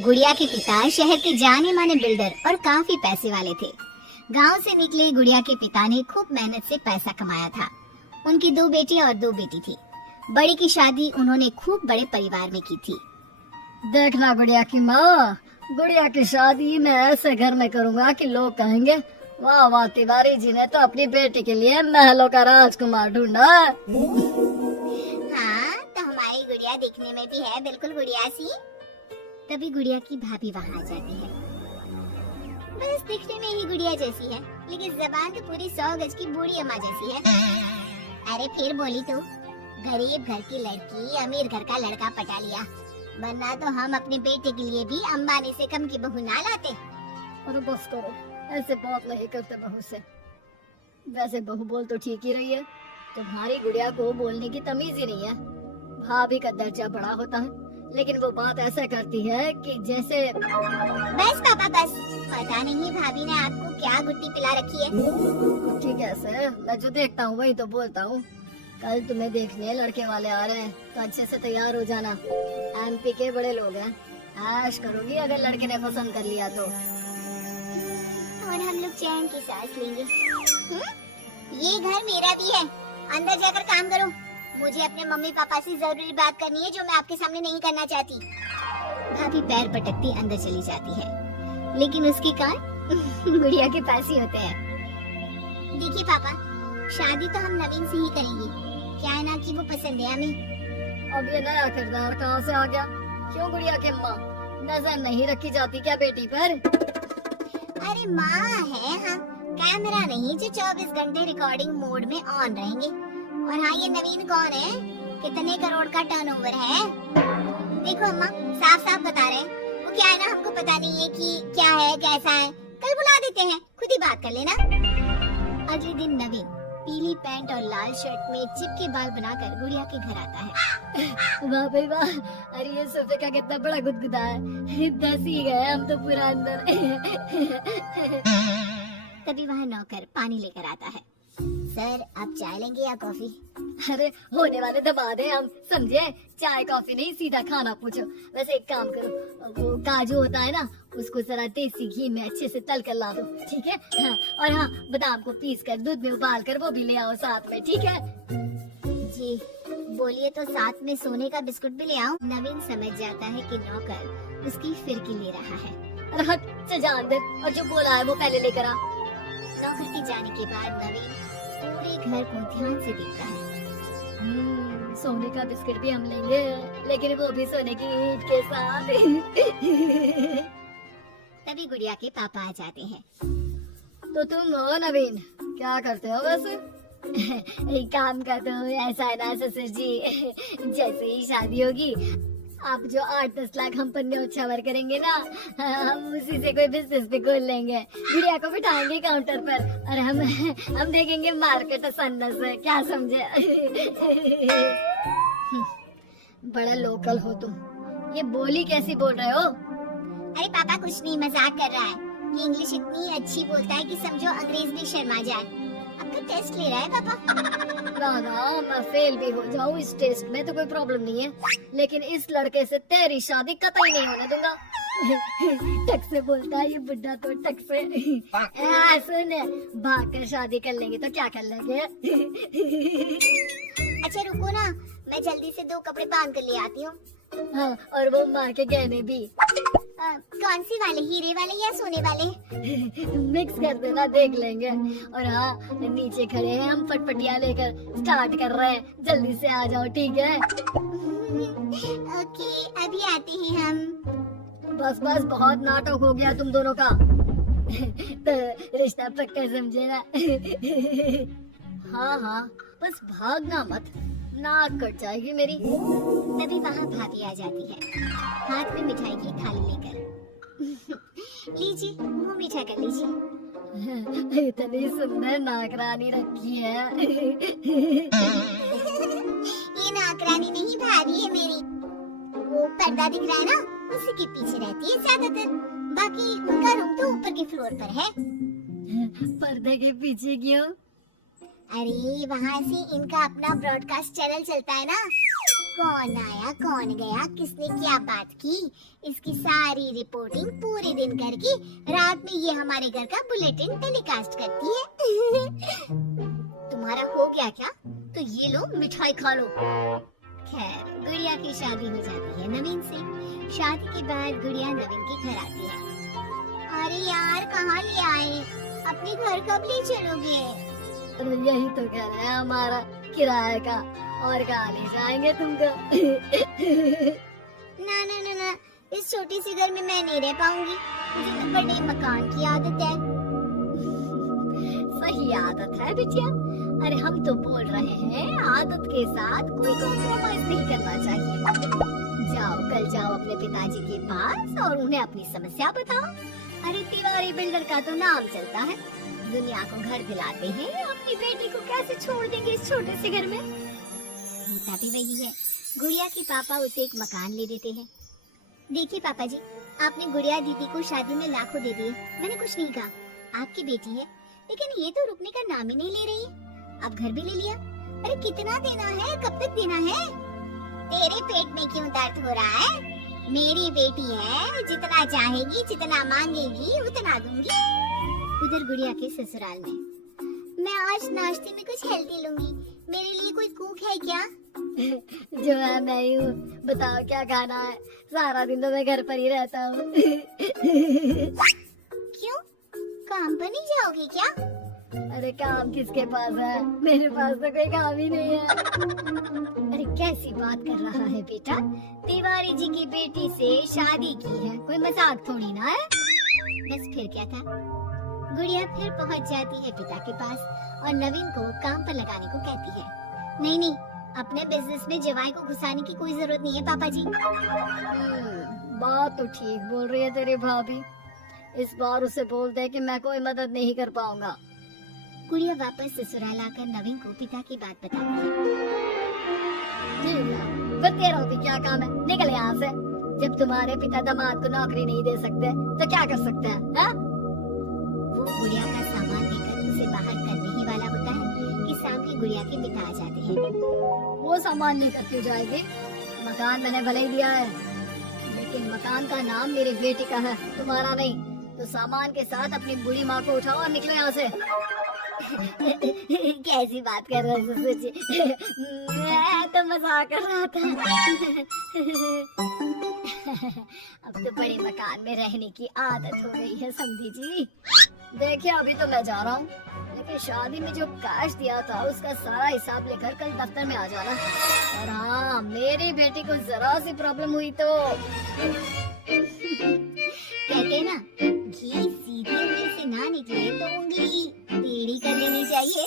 गुड़िया के पिता शहर के जाने माने बिल्डर और काफी पैसे वाले थे। गांव से निकले गुड़िया के पिता ने खूब मेहनत से पैसा कमाया था। उनकी 2 बेटी और 2 बेटी थी। बड़ी की शादी उन्होंने खूब बड़े परिवार में की थी। देखना गुड़िया की माँ, गुड़िया की शादी मैं ऐसे घर में करूँगा कि लोग कहेंगे वाह वाह, तिवारी जी ने तो अपनी बेटी के लिए महलों का राजकुमार ढूंढा। हाँ, तो हमारी गुड़िया दिखने में भी है बिल्कुल गुड़िया सी। तभी गुड़िया की भाभी वहाँ आ जाती है। बस दिखने में ही गुड़िया जैसी है, लेकिन जबान तो पूरी 100 गज की बूढ़ी अम्मा जैसी है। अरे फिर बोली तो, गरीब घर की लड़की अमीर घर का लड़का पटा लिया, वरना तो हम अपने बेटे के लिए भी अंबानी से कम की बहू ना लाते। अरे बस करो, ऐसे बात नहीं करते बहू से। वैसे बहू बोल तो ठीक ही रही है, तुम्हारी गुड़िया को बोलने की तमीज ही नहीं है। भाभी का दर्जा बड़ा होता है, लेकिन वो बात ऐसा करती है कि जैसे। बस पापा बस, पता नहीं भाभी ने आपको क्या गुट्टी पिला रखी है। ठीक है सर, मैं जो देखता हूँ वही तो बोलता हूँ। कल तुम्हें देखने लड़के वाले आ रहे हैं, तो अच्छे से तैयार हो जाना। एमपी के बड़े लोग हैं, ऐश करोगी अगर लड़के ने पसंद कर लिया तो। और हम लोग चैन की सांस लेंगे। ये घर मेरा भी है, अंदर जाकर काम करो। मुझे अपने मम्मी पापा से जरूरी बात करनी है जो मैं आपके सामने नहीं करना चाहती। भाभी पैर पटकती अंदर चली जाती है, लेकिन उसके कान गुड़िया के पास ही होते हैं। देखिए पापा, शादी तो हम नवीन से ही करेंगे। क्या है ना कि वो पसंद है हमें। अब ये नया किरदार कहाँ से आ गया? क्यों गुड़िया के माँ, नजर नहीं रखी जाती क्या बेटी पर? अरे माँ है हाँ, कैमरा नहीं जो 24 घंटे रिकॉर्डिंग मोड में ऑन रहेंगे। और हाँ, ये नवीन कौन है, कितने करोड़ का टर्नओवर है? देखो अम्मा, साफ साफ बता रहे हैं। वो क्या है ना, हमको पता नहीं है कि क्या है कैसा है। कल बुला देते हैं, खुद ही बात कर लेना। अगले दिन नवीन पीली पैंट और लाल शर्ट में चिपके बाल बनाकर गुड़िया के घर आता है। वाह भाई वाह, अरे ये सोफे का कितना बड़ा गुदगुदा है। दस ही गए हम तो पूरा अंदर। तभी वहाँ नौकर पानी लेकर आता है। सर, आप चाय लेंगे या कॉफी? अरे होने वाले दबा दे हम, समझे? चाय कॉफी नहीं, सीधा खाना पूछो। वैसे एक काम करो, वो काजू होता है ना, उसको जरा देसी घी में अच्छे से तल कर ला दो, ठीक है? हाँ, और हाँ, बादाम को पीस कर दूध में उबाल कर वो भी ले आओ साथ में, ठीक है? जी बोलिए, तो साथ में सोने का बिस्कुट भी ले आओ? नवीन समझ जाता है कि नौकर उसकी फिरकी ले रहा है। अरे हट, चल जा अंदर, और जो बोला है वो पहले लेकर आ। नौकर के जाने के बाद नवीन पूरे घर को ध्यान से देखता है। सोने का बिस्किट भी हम लेंगे, लेकिन वो भी सोने की ईंट के साथ। तभी गुड़िया के पापा आ जाते हैं। तो तुम हो नवीन, क्या करते हो वैसे? एक काम कर दो, ऐसा है ना ससुर जी, जैसे ही शादी होगी आप जो 8-10 लाख हम पर न्योछावर करेंगे ना, हम उसी से कोई बिजनेस भी खोल लेंगे। गुड़िया को बिठाएंगे काउंटर पर और हम देखेंगे मार्केट सन्नत से, क्या समझे? बड़ा लोकल हो तुम, ये बोली कैसी बोल रहे हो? अरे पापा कुछ नहीं, मजाक कर रहा है। ये इंग्लिश इतनी अच्छी बोलता है कि समझो अंग्रेज भी शर्मा जाए। आपका टेस्ट ले रहा है पापा? ना, मैं फेल भी हो जाऊँ इस टेस्ट में तो कोई प्रॉब्लम नहीं है, लेकिन इस लड़के से तेरी शादी कतई नहीं होने दूंगा। टक से बोलता है ये बुड्ढा तो, टक से। सुन, भाग कर शादी कर लेंगे तो क्या कर लेंगे? अच्छा रुको ना, मैं जल्दी से 2 कपड़े बांध कर ले आती हूँ। हाँ, और वो माँ के गहने भी। कौन सी वाले, हीरे वाले या सोने वाले? मिक्स कर देना, देख लेंगे। और हाँ, नीचे खड़े हैं हम फटफटिया लेकर, स्टार्ट कर रहे हैं, जल्दी से आ जाओ, ठीक है? ओके, अभी आते हैं हम। बस बस, बहुत नाटक हो गया तुम दोनों का। तो रिश्ता पक्का समझे ना? हाँ हाँ, बस भागना मत, नाक कट जाएगी मेरी। तभी वहाँ भाभी आ जाती है, हाथ में मिठाई की थाली लेकर। लीजिए, मुंह मीठा कर लीजिए। इतनी सुंदर नाकरानी रखी है। ये नाकरानी नहीं, भाभी है मेरी। वो पर्दा दिख रहा है ना, उसी के पीछे रहती है ज्यादातर। बाकी उनका रूम तो ऊपर के फ्लोर पर है। पर्दे के पीछे क्यों? अरे वहाँ से इनका अपना ब्रॉडकास्ट चैनल चलता है ना। कौन आया कौन गया, किसने क्या बात की, इसकी सारी रिपोर्टिंग पूरे दिन करके रात में ये हमारे घर का बुलेटिन टेलीकास्ट करती है। तुम्हारा हो गया क्या? तो ये लो मिठाई खा लो। खैर गुड़िया की शादी हो जाती है नवीन से। शादी के बाद गुड़िया नवीन के घर आती है। अरे यार कहाँ ले आए, अपने घर कब ले चलोगे? अरे यही तो घर है हमारा किराए का, और कहाँ ले जाएंगे तुमको? ना ना ना ना, इस छोटी सी घर में मैं नहीं रह पाऊंगी, मुझे तो बड़े मकान की आदत है। सही आदत है बिटिया। अरे हम तो बोल रहे हैं आदत के साथ कोई कॉम्प्रोमाइज नहीं करना चाहिए। जाओ कल जाओ अपने पिताजी के पास और उन्हें अपनी समस्या बताओ। अरे तिवारी बिल्डर का तो नाम चलता है, दुनिया को घर दिलाते हैं, अपनी बेटी को कैसे छोड़ देंगे इस छोटे से घर में? होता भी वही है, गुड़िया के पापा उसे एक मकान ले देते हैं। देखिए पापा जी, आपने गुड़िया दीदी को शादी में लाखों दे दिए, मैंने कुछ नहीं कहा, आपकी बेटी है, लेकिन ये तो रुकने का नाम ही नहीं ले रही है। अब घर भी ले लिया। अरे कितना देना है, कब तक देना है? तेरे पेट में क्यों दर्द हो रहा है? मेरी बेटी है, जितना चाहेगी जितना मांगेगी उतना दूंगी। उधर गुड़िया के ससुराल में, मैं आज नाश्ते में कुछ हेल्दी लूंगी, मेरे लिए कोई कुक है क्या? जो है मैं ही हूँ, बताओ क्या खाना है? सारा दिन तो मैं घर पर ही रहता हूँ। क्यों, काम पर नहीं जाओगे क्या? अरे काम किसके पास है, मेरे पास तो कोई काम ही नहीं है। अरे कैसी बात कर रहा है बेटा, तिवारी जी की बेटी से शादी की है, कोई मजाक थोड़ी ना है। बस फिर क्या था, गुड़िया फिर पहुंच जाती है पिता के पास और नवीन को काम पर लगाने को कहती है। नहीं नहीं, अपने बिजनेस में जवाई को घुसाने की कोई जरूरत नहीं है पापा जी। बात तो ठीक बोल रही है तेरी भाभी, इस बार उसे बोल दे कि मैं कोई मदद नहीं कर पाऊंगा। गुड़िया वापस ससुराल आकर नवीन को पिता की बात बताती है। फिर तेरा भी क्या काम है, निकल यहाँ से। जब तुम्हारे पिता दामाद को नौकरी नहीं दे सकते तो क्या कर सकते हैं? हा? वो गुड़िया का सामान लेकर उसे बाहर करने ही वाला होता है कि सामने गुड़िया के पिता आ जाते हैं। वो सामान लेकर क्यों जाएगी? मकान मैंने भले ही दिया है, लेकिन मकान का नाम मेरी बेटी का है, तुम्हारा नहीं। तो सामान के साथ अपनी बूढ़ी माँ को उठाओ और निकलो यहाँ से। कैसी बात कर रहे हो ससुर जी? मैं तो मजाक कर रहा था। अब तो बड़े मकान में रहने की आदत हो गई है समझी जी। देखिए अभी तो मैं जा रहा हूँ, लेकिन शादी में जो कैश दिया था उसका सारा हिसाब लेकर कल दफ्तर में आ जाना। और हाँ, मेरी बेटी को जरा सी प्रॉब्लम हुई तो कहते हैं ना, घी सीधी उंगली से ना निकले तो उंगली टेढ़ी कर लेनी चाहिए।